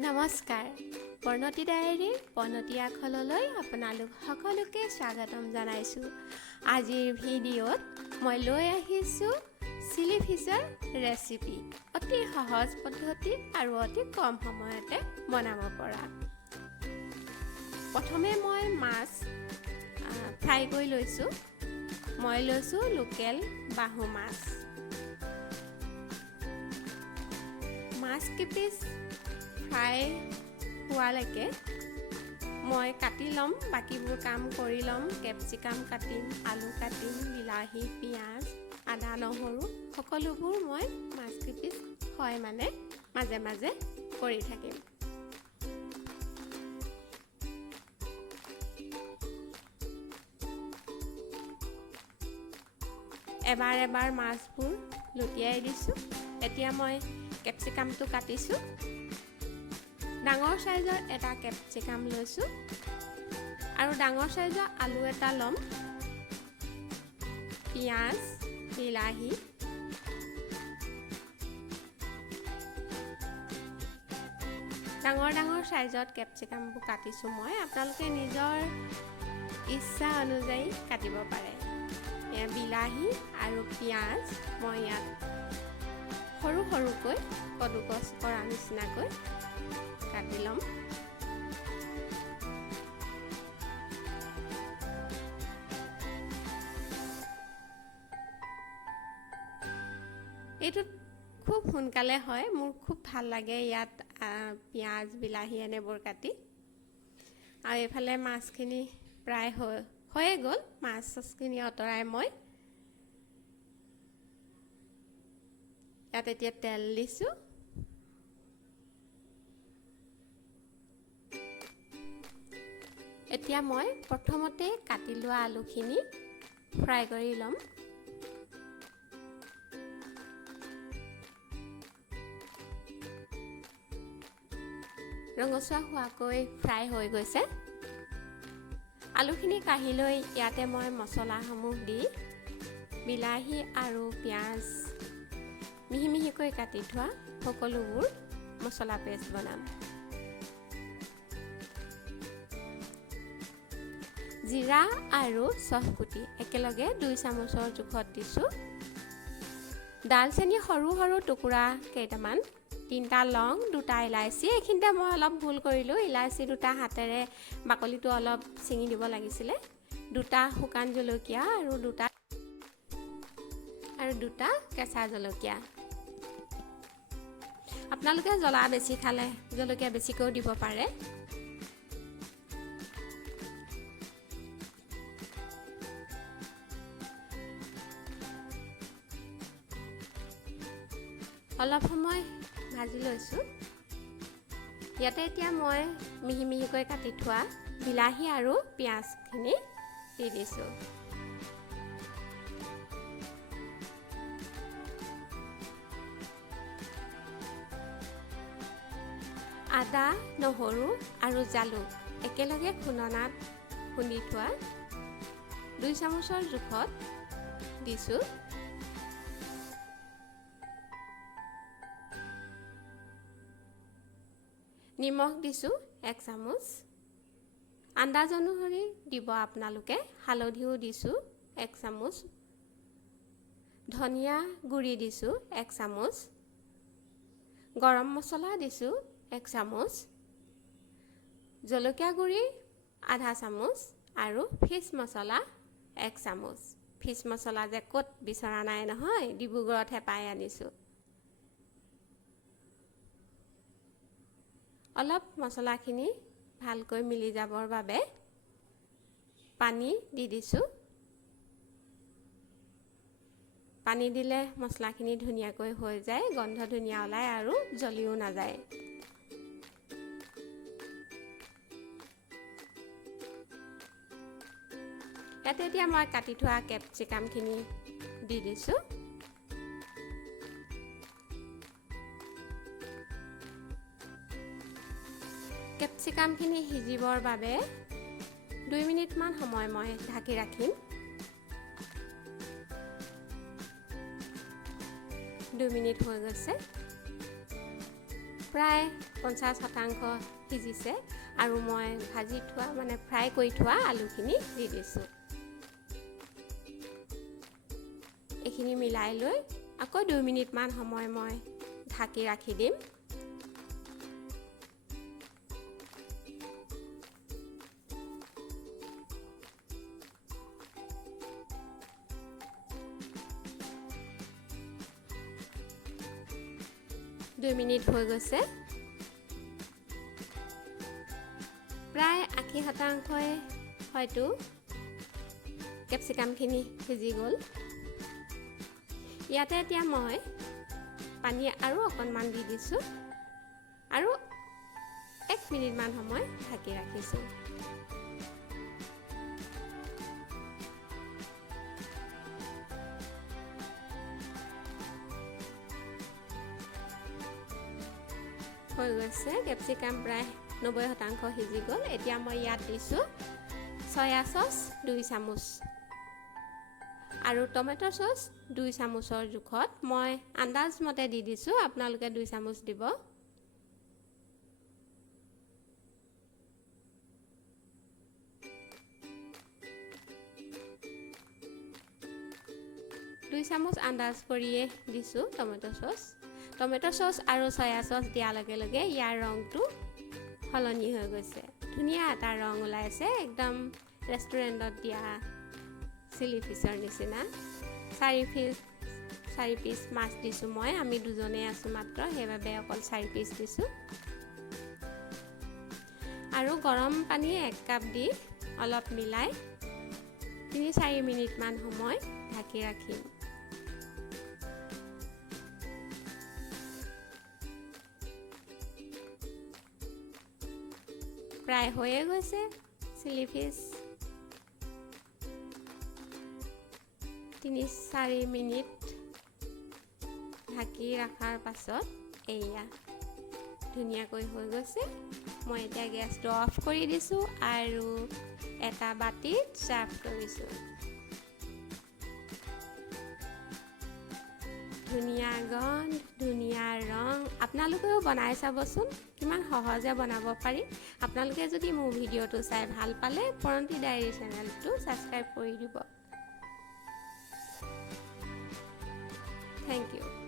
নমস্কাৰ পৰ্ণতি ডায়েৰীৰ পৰ্ণতি আখললৈ আপোনালোক সকলোকে স্বাগতম জনাইছোঁ। আজিৰ ভিডিঅ'ত মই লৈ আহিছোঁ চিলি ফিছৰ ৰেচিপি। অতি সহজ পদ্ধতি আৰু অতি কম সময়তে বনাব পৰা। প্ৰথমে মই মাছ ফ্ৰাই কৰি লৈছোঁ। মই লৈছোঁ লোকেল বাহু মাছ। মাছ কিপিচ ফ্ৰাই হোৱালৈকে মই কাটি ল'ম, বাকীবোৰ কাম কৰি ল'ম। কেপচিকাম কাটিম, আলু কাটিম, বিলাহী, পিঁয়াজ, আদা, নহৰু সকলোবোৰ মই মাছ কিপিচ হয় মাজে মাজে কৰি থাকিম। এবাৰ এবাৰ মাছবোৰ লুটিয়াই দিছোঁ। এতিয়া মই কেপচিকামটো কাটিছোঁ। ডাঙৰ সাইজৰ এটা কেপচিকাম লৈছোঁ আৰু ডাঙৰ সাইজৰ আলু এটা ল'ম। পিঁয়াজ, বিলাহী, ডাঙৰ ডাঙৰ সাইজত কেপচিকামবোৰ কাটিছোঁ মই। আপোনালোকে নিজৰ ইচ্ছা অনুযায়ী কাটিব পাৰে। বিলাহী আৰু পিঁয়াজ মই ইয়াত সৰু সৰুকৈ কদুকচ কৰা নিচিনাকৈ কাটি ল'ম। এইটো খুব সোনকালে হয়, মোৰ খুব ভাল লাগে ইয়াত পিঁয়াজ, বিলাহী এনেবোৰ কাটি। আৰু এইফালে মাছখিনি প্ৰায় হৈয়ে গ'ল। মাছখিনি আঁতৰাই মই ইয়াত এতিয়া তেল দিছোঁ। এতিয়া মই প্ৰথমতে কাটি লোৱা আলুখিনি ফ্ৰাই কৰি ল'ম। ৰঙচুৱা হোৱাকৈ ফ্ৰাই হৈ গৈছে। আলুখিনি কাঢ়ি লৈ ইয়াতে মই মছলাসমূহ দি বিলাহী আৰু পিঁয়াজ মিহি মিহিকৈ কাটি থোৱা সকলোবোৰ মছলা পেষ্ট বনাম। জিৰা আৰু চফগুটি একেলগে 2 চামুচৰ জোখত দিছোঁ। দালচেনি সৰু সৰু টুকুৰা কেইটামান, 3টা লং, 2টা ইলাচি। এইখিনিতে মই অলপ ভুল কৰিলোঁ। ইলাচি 2টা হাতেৰে বাকলিটো অলপ ছিঙি দিব লাগিছিলে। 2টা শুকান জলকীয়া আৰু 2টা কেঁচা জলকীয়া। আপোনালোকে জ্বলা বেছি খালে জলকীয়া বেছিকৈও দিব পাৰে। অলপ সময় ভাজি লৈছোঁ। ইয়াতে এতিয়া মই মিহি মিহিকৈ কাটি থোৱা বিলাহী আৰু পিঁয়াজখিনি দি দিছোঁ। আদা, নহৰু আৰু জালুক একেলগে খুন্দনাত খুন্দি থোৱা 2 চামুচৰ জোখত দিছোঁ। নিমখ দিছোঁ 1 চামুচ। আন্দাজ অনুসৰি দিব আপোনালোকে। হালধিও দিছোঁ 1 চামুচ। ধনিয়া গুড়ি দিছোঁ 1 চামুচ। গৰম মছলা দিছোঁ 1 চামুচ। জলকীয়া গুড়ি আধা চামুচ আৰু ফিছ মছলা 1 চামুচ। ফিছ মছলা যে ক'ত বিচৰা নাই নহয়, ডিব্ৰুগড়তহে পাই আনিছোঁ। অলপ মছলাখিনি ভালকৈ মিলি যাবৰ বাবে পানী দি দিছোঁ। পানী দিলে মছলাখিনি ধুনীয়াকৈ হৈ যায়, গন্ধ ধুনীয়া ওলায় আৰু জ্বলিও নাযায়। ইয়াতে এতিয়া মই কাটি থোৱা কেপচিকামখিনি দি দিছোঁ। কেপচিকামখিনি সিজিবৰ বাবে 2 মিনিটমান সময় মই ঢাকি ৰাখিম। 2 মিনিট হৈ গৈছে। প্ৰায় 50% সিজিছে আৰু মই ভাজি থোৱা মানে ফ্ৰাই কৰি থোৱা আলুখিনি দি দিছোঁ। এইখিনি মিলাই লৈ আকৌ 2 মিনিটমান সময় মই ঢাকি ৰাখি দিম। দুই মিনিট হৈ গৈছে। প্ৰায় 80% হয়তো কেপচিকামখিনি সিজি গ'ল। ইয়াতে এতিয়া মই পানী আৰু অকণমান দি দিছোঁ আৰু 1 মিনিটমান সময় ঢাকি ৰাখিছোঁ। হৈ গৈছে, কেপচিকাম প্ৰায় 90% সিজি গ'ল। এতিয়া মই ইয়াত দিছোঁ চয়া চচ 2 চামুচ আৰু টমেটো চচ 2 চামুচৰ জোখত মই আন্দাজ মতে দি দিছোঁ, আপোনালোকে 2 চামুচ দিব। দুই চামুচ আন্দাজ কৰিয়ে দিছোঁ টমেটো চচ। টমেটো চচ আৰু চয়া চচ দিয়াৰ লগে লগে ইয়াৰ ৰংটো সলনি হৈ গৈছে। ধুনীয়া এটা ৰং ওলাইছে, একদম ৰেষ্টুৰেণ্টত দিয়া চিলি ফিছৰ নিচিনা। 4 পিচ মাছ দিছোঁ মই, আমি দুজনেই আছোঁ মাত্ৰ, সেইবাবে অকল 4 পিচ দিছোঁ। আৰু গৰম পানী 1 কাপ দি অলপ মিলাই 3-4 মিনিটমান সময় ঢাকি ৰাখিম। প্ৰায় হৈয়ে গৈছে চিলি ফিছ। 3-4 মিনিট ঢাকি ৰখাৰ পাছত এয়া ধুনীয়াকৈ হৈ গৈছে। মই এতিয়া গেছটো অফ কৰি দিছোঁ আৰু এটা বাটিত চাৰ্ভ কৰিছোঁ। ধুনীয়া গন্ধ, ধুনীয়া ৰং। আপোনালোকেও বনাই চাবচোন, কিমান সহজে বনাব পাৰি। আপোনালোকে যদি মোৰ ভিডিঅ'টো চাই ভাল পালে পৰন্তি ডায়েৰী চেনেলটো ছাবস্ক্ৰাইব কৰি দিব। Thank U.